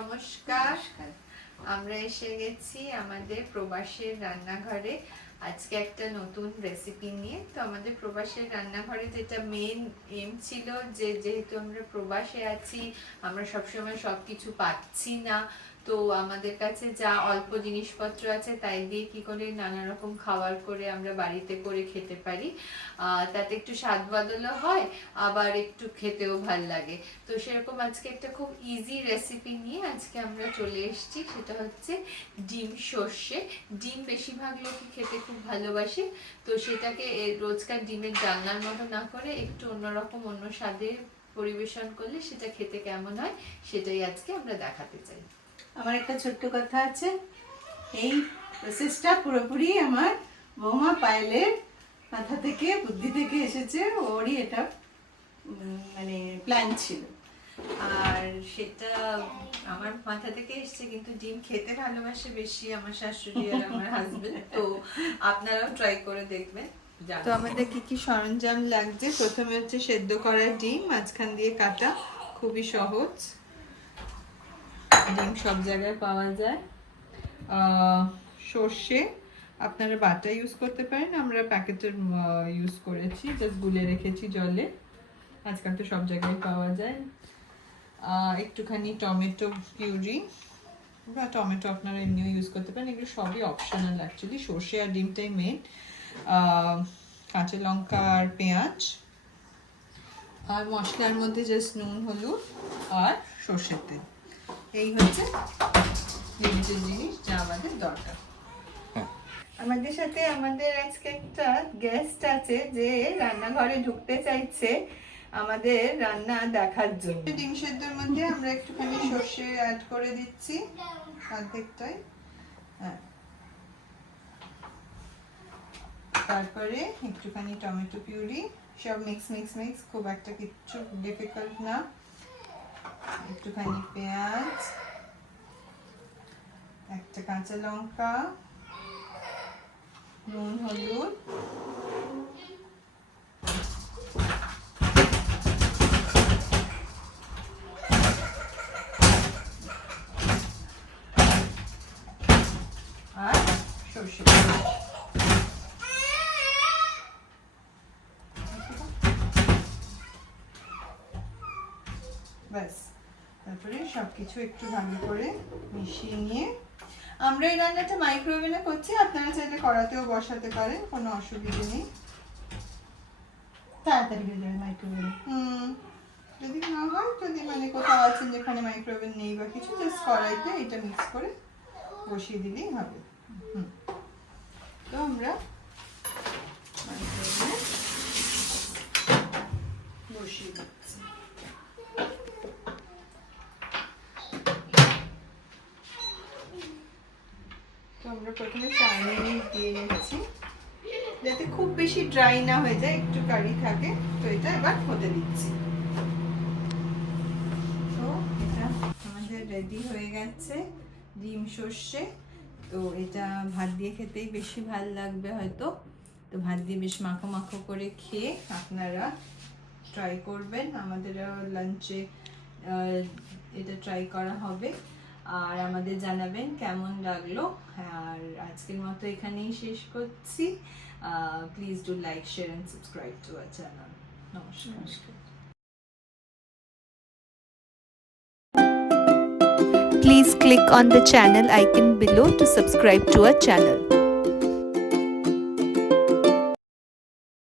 নমস্কার। আমরা এসে গেছি আমাদের প্রবাসের রান্নাঘরে আজকে একটা নতুন রেসিপি নিয়ে। তো আমাদের প্রবাসের রান্নাঘরে যেটা মেন এম ছিল যে যেহেতু আমরা প্রবাসে আছি, আমরা সবসময় সবকিছু পাচ্ছি না, তো আমাদের কাছে যা অল্প জিনিসপত্র আছে তাই দিয়ে কি করে নানা রকম খাবার করে আমরা বাড়িতে করে খেতে পারি, তাতে একটু স্বাদ বদলও হয়, আবার একটু খেতেও ভাল লাগে। তো সেরকম আজকে একটা খুব ইজি রেসিপি নিয়ে আজকে আমরা চলে এসেছি, সেটা হচ্ছে ডিম সর্ষে। ডিম বেশিরভাগ লোকই খেতে খুব ভালোবাসে, তো সেটাকে রোজকার ডিমের ডালনার মতো না করে একটু অন্যরকম অন্য স্বাদে পরিবেশন করলে সেটা খেতে কেমন হয় সেটাই আজকে আমরা দেখাতে চাই। আমার একটা ছোট্ট কথা আছে, এই প্রসেসটা পুরোপুরি আমার বৌমা পায়েলের মাথা থেকে বুদ্ধি থেকে এসেছে, ওরই এটা মানে প্ল্যান ছিল। আর সেটা আমার মাথা থেকে এসছে, কিন্তু ডিম খেতে ভালোবাসে বেশি আমার শাশুড়ি আর আমার হাজবেন্ড, তো আপনারাও ট্রাই করে দেখবেন। তো আমাদের কি কি সরঞ্জাম লাগছে, প্রথমে হচ্ছে সেদ্ধ করা ডিম, মাঝখান দিয়ে কাটা, খুবই সহজ, ডিম সব জায়গায় পাওয়া যায়। সর্ষে আপনারা বাটা ইউজ করতে পারেন, আমরা প্যাকেটের ইউজ করেছি, জাস্ট গুলে রেখেছি জলে, আজকাল তো সব জায়গায় পাওয়া যায়। একটুখানি টমেটো পিউরি বা টমেটো আপনারা এমনিও ইউজ করতে পারেন, এগুলো সবই অপশনাল অ্যাকচুয়ালি, সর্ষে আর ডিমটাই মেন। কাঁচা লঙ্কা আর পেঁয়াজ, আর মশলার মধ্যে জাস্ট নুন, হলুদ আর সর্ষের তেল, এই হচ্ছে লিমিটেড জিনিস যা আমাদের দরকার। আমাদের সাথে আমাদের আজকে একটা গেস্ট আছে যে রান্নাঘরে ঢুকতে চাইছে আমাদের রান্না দেখার জন্য। ডিম সেদ্ধর মধ্যে আমরা একটুখানি সর্ষে অ্যাড করে দিচ্ছি অর্ধেকটাই, হ্যাঁ, তারপরে একটুখানি টমেটো পিউরি, সব মিক্স মিক্স মিক্স, খুব একটা কিচ্ছু ডিফিকাল্ট না। একটুখানি পেঁয়াজ, একটা কাঁচা লঙ্কা, নুন, হলুদ, আর সর্ষে, ব্যাস। তারপরে সবকিছু একটু ভালো করে মিশিয়ে নিয়ে আমরা এই রান্নাটা মাইক্রোওভেনে করছি, আপনারা চাইলে কড়াতেও বসাতে পারেন, কোনো অসুবিধা নেই, তাড়াতাড়ি হয়ে যাবে মাইক্রোওয়েভে। যদি না হয়, যদি মানে কোথাও আছেন যেখানে মাইক্রোওভেন নেই বা কিছু, জাস্ট কড়াইতে এটা মিক্স করে বসিয়ে দিলেই হবে। তো আমরা মাইক্রোওভেনে বসিয়ে দিচ্ছি। তো আমরা প্রথমে 4 মিনিট দিয়ে নিচ্ছি, যাতে খুব বেশি ড্রাই না হয়ে যায়, একটু কারি থাকে। তো এটা এবার হতে দিচ্ছি। তো এটা আমাদের রেডি হয়ে গেছে ডিম সর্ষে। তো এটা ভাত দিয়ে খেতেই বেশি ভাল লাগবে হয়তো, তো ভাত দিয়ে বেশ মাখো মাখো করে খেয়ে আপনারা ট্রাই করবেন। আমাদের লাঞ্চে এটা ট্রাই করা হবে, আর আমাদের জানাবেন কেমন লাগলো। আর আজকের মতো এখানেই শেষ করছি। Please do like, share and subscribe to our channel. নমস্কার। Please click on the channel icon below to subscribe to our channel.